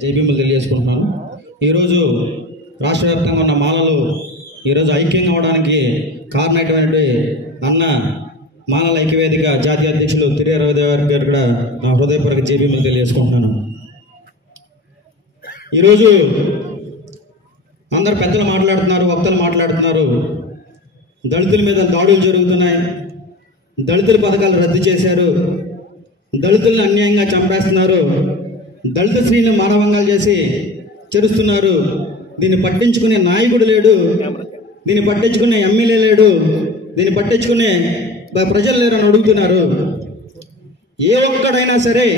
జైబీములు తెలియజేసుకుంటున్నాను. ఈరోజు రాష్ట్ర వ్యాప్తంగా ఉన్న మాలలు ఈరోజు ఐక్యంగా అవడానికి కారణమైనటువంటి అన్న మాలల ఐక్యవేదిక జాతీయ అధ్యక్షులు తిరియ రవిదేవ్ గారు కూడా నా హృదయపూర్వక జైబీములు తెలియజేసుకుంటున్నాను. ఈరోజు అందరు పెద్దలు మాట్లాడుతున్నారు, వక్తలు మాట్లాడుతున్నారు, దళితుల మీద దాడులు జరుగుతున్నాయి, దళితుల పథకాలు రద్దు చేశారు, దళితులను అన్యాయంగా చంపేస్తున్నారు, దళిత స్త్రీలను మానవంగాలు చేసి చెరుస్తున్నారు, దీన్ని పట్టించుకునే నాయకుడు లేడు, దీన్ని పట్టించుకునే ఎమ్మెల్యే లేడు, దీన్ని పట్టించుకునే ప్రజలు లేరు అని అడుగుతున్నారు. ఏ ఒక్కడైనా సరే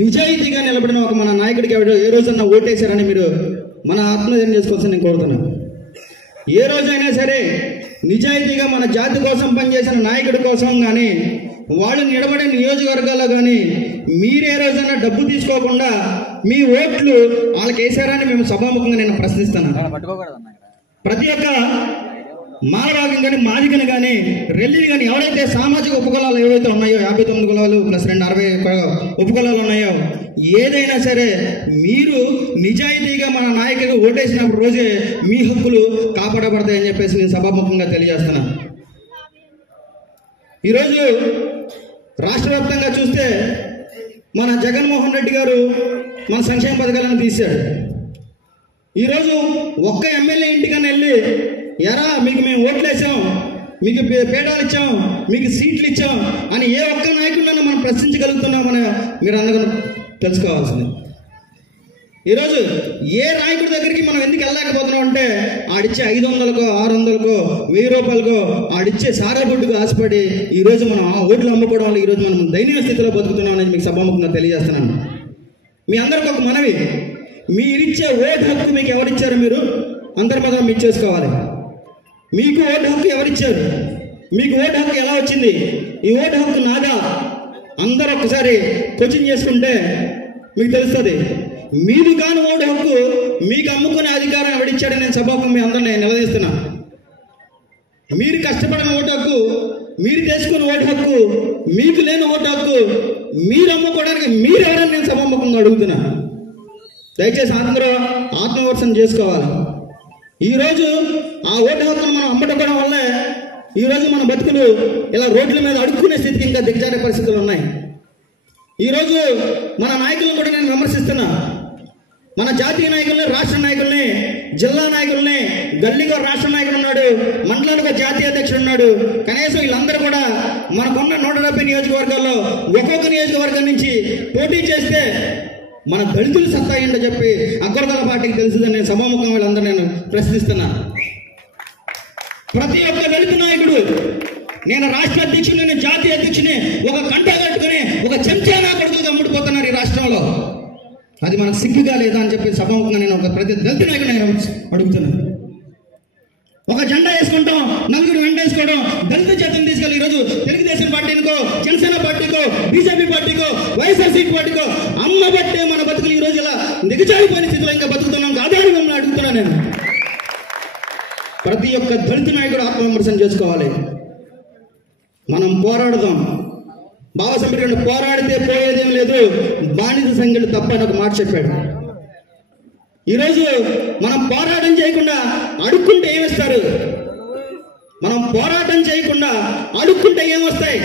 నిజాయితీగా నిలబడిన ఒక మన నాయకుడికి ఏ రోజన్నా ఓటేశారని మీరు మన ఆత్మహత్యం చేసుకోవాల్సి నేను కోరుతున్నాను. ఏ రోజైనా సరే నిజాయితీగా మన జాతి కోసం పనిచేసిన నాయకుడి కోసం కానీ వాళ్ళు నిలబడే నియోజకవర్గాల్లో కానీ మీరే రోజైనా డబ్బు తీసుకోకుండా మీ ఓట్లు వాళ్ళకి వేసారని మేము సభాముఖంగా నేను ప్రశ్నిస్తాను. ప్రతి ఒక్క మాలరాగం కానీ మాదిగని కానీ రెల్లిని కానీ ఎవరైతే సామాజిక ఉపకులాలు ఏవైతే ఉన్నాయో 59 కులాలు ప్లస్ 60 ఉపకులాలు ఉన్నాయో ఏదైనా సరే మీరు నిజాయితీగా మన నాయకుడికి ఓటేసినప్పుడు రోజే మీ హక్కులు కాపాడబడతాయని చెప్పేసి నేను సభాముఖంగా తెలియజేస్తున్నాను. ఈరోజు రాష్ట్ర వ్యాప్తంగా చూస్తే మన జగన్మోహన్ రెడ్డి గారు మన సంక్షేమ పథకాలను తీశాడు. ఈరోజు ఒక్క ఎమ్మెల్యే ఇంటికన్నా వెళ్ళి ఎరా మీకు మేము ఓట్లు వేసాం, మీకు పేడాలు ఇచ్చాం, మీకు సీట్లు ఇచ్చాం అని ఏ ఒక్క నాయకుడినైనా మనం ప్రశ్నించగలుగుతున్నామని మీరు అందరూ తెలుసుకోవాల్సింది. ఈరోజు ఏ నాయకుడి దగ్గరికి మనం ఎందుకు వెళ్ళలేకపోతున్నాం అంటే ఆడిచ్చే 500కో 600కో 1000 రూపాయలకో ఆడిచ్చే సారాబొడ్డుకు ఆశపడి ఈరోజు మనం ఆ ఓట్లు అమ్ముకోవడం వల్ల ఈరోజు మనం దయనీయ స్థితిలో బతుకుతున్నాం అనేది మీకు సభాముఖంగా తెలియజేస్తున్నాను. మీ అందరికి ఒక మనవి, మీరిచ్చే ఓటు హక్కు మీకు ఎవరిచ్చారు మీరు అందరి మాత్రం మీరు చేసుకోవాలి. మీకు ఓటు హక్కు ఎవరిచ్చారు, మీకు ఓటు హక్కు ఎలా వచ్చింది, ఈ ఓటు హక్కు నాదా అందరూ ఒక్కసారి క్వశ్చన్ చేసుకుంటే మీకు తెలుస్తుంది. మీరు కాని ఓటు హక్కు మీకు అమ్ముకునే అధికారం ఎవడిచ్చాడని నేను సభాముఖంగా మీ అందరినీ నిలదీస్తున్నా. మీరు కష్టపడిన ఓటు హక్కు, మీరు తీసుకున్న ఓటు హక్కు, మీకు లేని ఓటు హక్కు మీరు అమ్ముకోవడానికి మీరు ఎవరని నేను సభాముఖంగా అడుగుతున్నా. దయచేసి అందరూ ఆత్మవిమర్శనం చేసుకోవాలి. ఈరోజు ఆ ఓటు హక్కును మనం అమ్మటం వల్ల ఈరోజు మన బతుకులు ఇలా రోడ్ల మీద అడుక్కునే స్థితికి ఇంకా దిగజారే పరిస్థితులు ఉన్నాయి. ఈరోజు మన నాయకులను కూడా నేను విమర్శిస్తున్నా. మన జాతీయ నాయకుల్ని, రాష్ట్ర నాయకుల్ని, జిల్లా నాయకుల్ని, గల్లీగా రాష్ట్ర నాయకుడు ఉన్నాడు, మండలానికి జాతీయ అధ్యక్షుడు ఉన్నాడు. కనీసం వీళ్ళందరూ కూడా మనకున్న 170 నియోజకవర్గాల్లో ఒక్కొక్క నియోజకవర్గం నుంచి పోటీ చేస్తే మన దళితులు సత్తా ఏంటో చెప్పి అగ్రకుల పార్టీకి తెలుసుదని నేను సభాముఖంగా వీళ్ళందరూ నేను ప్రశ్నిస్తున్నా. ప్రతి ఒక్క దళిత నాయకుడు నేను రాష్ట్ర అధ్యక్షుని, నేను జాతీయ అధ్యక్షుని ఒక కంట కట్టుకుని ఒక చెంచా నాయకుడిగా అమ్ముడిపోతున్నారు ఈ రాష్ట్రంలో. అది మనకు సిగ్గుగా లేదా అని చెప్పి సభాముఖంగా నేను ఒక ప్రతి దళిత నాయకుడు నేను అడుగుతున్నాను. ఒక జెండా వేసుకుంటాం, నలుగురు వెంట వేసుకోవడం, దళిత జాతిని తీసుకెళ్ళి ఈరోజు తెలుగుదేశం పార్టీకో, జనసేన పార్టీకో, బీజేపీ పార్టీకో, వైఎస్ఆర్సీపీ పార్టీకో అమ్మబట్టే మన బతుకులు ఈ రోజు ఇలా దిగజారిపోయిన స్థితిలో ఇంకా బతుకుతున్నాం కాదని మిమ్మల్ని అడుగుతున్నాను నేను. ప్రతి ఒక్క దళిత నాయకుడు ఆత్మవిమర్శనం చేసుకోవాలి. మనం పోరాడదాం. బాబాసాహెబ్ అంబేద్కర్ పోరాడితే పోయేదేం లేదు, బానిస సంఖ్యలు తప్ప అని ఒక మాట చెప్పాడు. ఈరోజు మనం పోరాటం చేయకుండా అడుక్కుంటే ఏమిస్తారు? మనం పోరాటం చేయకుండా అడుక్కుంటే ఏమొస్తాయి?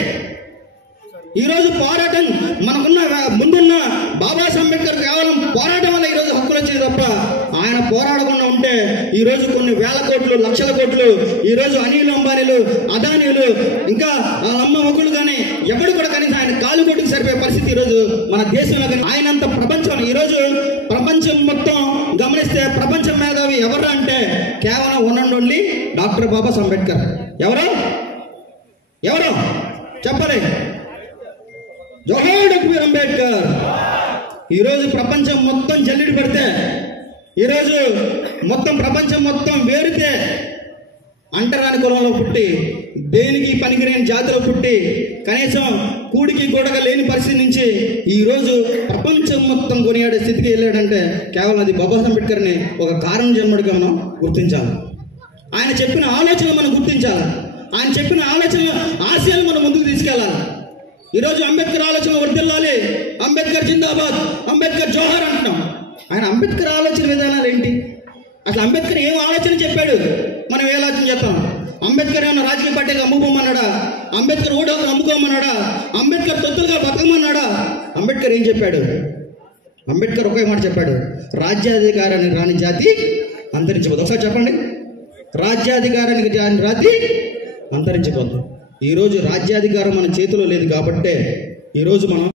ఈరోజు పోరాటం మనకున్న ముందున్న బాబాసాహెబ్ అంబేద్కర్ కేవలం పోరాటం వల్ల ఈరోజు హక్కులు వచ్చింది తప్ప ఆయన పోరాడకుండా ఉంటే ఈరోజు కొన్ని వేల కోట్లు, లక్షల కోట్లు ఈరోజు అనిల్ అంబానీలు, అదానీలు, ఇంకా అమ్మ మొగ్గులు కానీ ఎవడు కూడా కనీసం ఆయన కాలు కొట్టుకు సరిపోయే పరిస్థితి ఈరోజు మన దేశంలో. కానీ ఆయనంత ప్రపంచం ఈరోజు ప్రపంచం మొత్తం గమనిస్తే ప్రపంచం మేధావి ఎవరు అంటే కేవలం one and only doctor Babasaheb Ambedkar. ఎవరో చెప్పలే. జోహార్ డాక్టర్ అంబేద్కర్. ఈరోజు ప్రపంచం మొత్తం జల్లిడి పెడితే, ఈరోజు మొత్తం ప్రపంచం మొత్తం వేరితే, అంటరాని కులంలో పుట్టి దేనికి పనికిరేని జాతిలో పుట్టి కనీసం కూడికి గొడగ లేని పరిస్థితి నుంచి ఈరోజు ప్రపంచం మొత్తం కొనియాడే స్థితికి వెళ్ళాడంటే కేవలం అది బాబాసాహెబ్ అంబేద్కర్ని ఒక కారణ జన్ముడిగా మనం గుర్తించాలి. ఆయన చెప్పిన ఆలోచనలు మనం గుర్తించాలి. ఆయన చెప్పిన ఆశయాలు మనం ముందుకు తీసుకెళ్ళాలి. ఈరోజు అంబేద్కర్ ఆలోచన వర్ధిల్లాలి, అంబేద్కర్ జిందాబాద్, అంబేద్కర్ జోహార్ అంటున్నాం. ఆయన అంబేద్కర్ ఆలోచన విధానాలు ఏంటి? అసలు అంబేద్కర్ ఏం ఆలోచన చెప్పాడు, మనం ఏ ఆలోచన చేస్తాం? అంబేద్కర్ ఏమన్నా రాజకీయ పార్టీకి అమ్ముకోమన్నాడా? అంబేద్కర్ ఓటు అమ్ముకోమన్నాడా? అంబేద్కర్ తొత్తులుగా బతకమన్నాడా? అంబేద్కర్ ఏం చెప్పాడు? అంబేద్కర్ ఒకే మాట చెప్పాడు, రాజ్యాధికారానికి రాని జాతి అంతరించిపోదు. ఒకసారి చెప్పండి, రాజ్యాధికారానికి రాని జాతి అంతరించిపోద్దు. ఈరోజు రాజ్యాధికారం మన చేతిలో లేదు కాబట్టే ఈరోజు మనం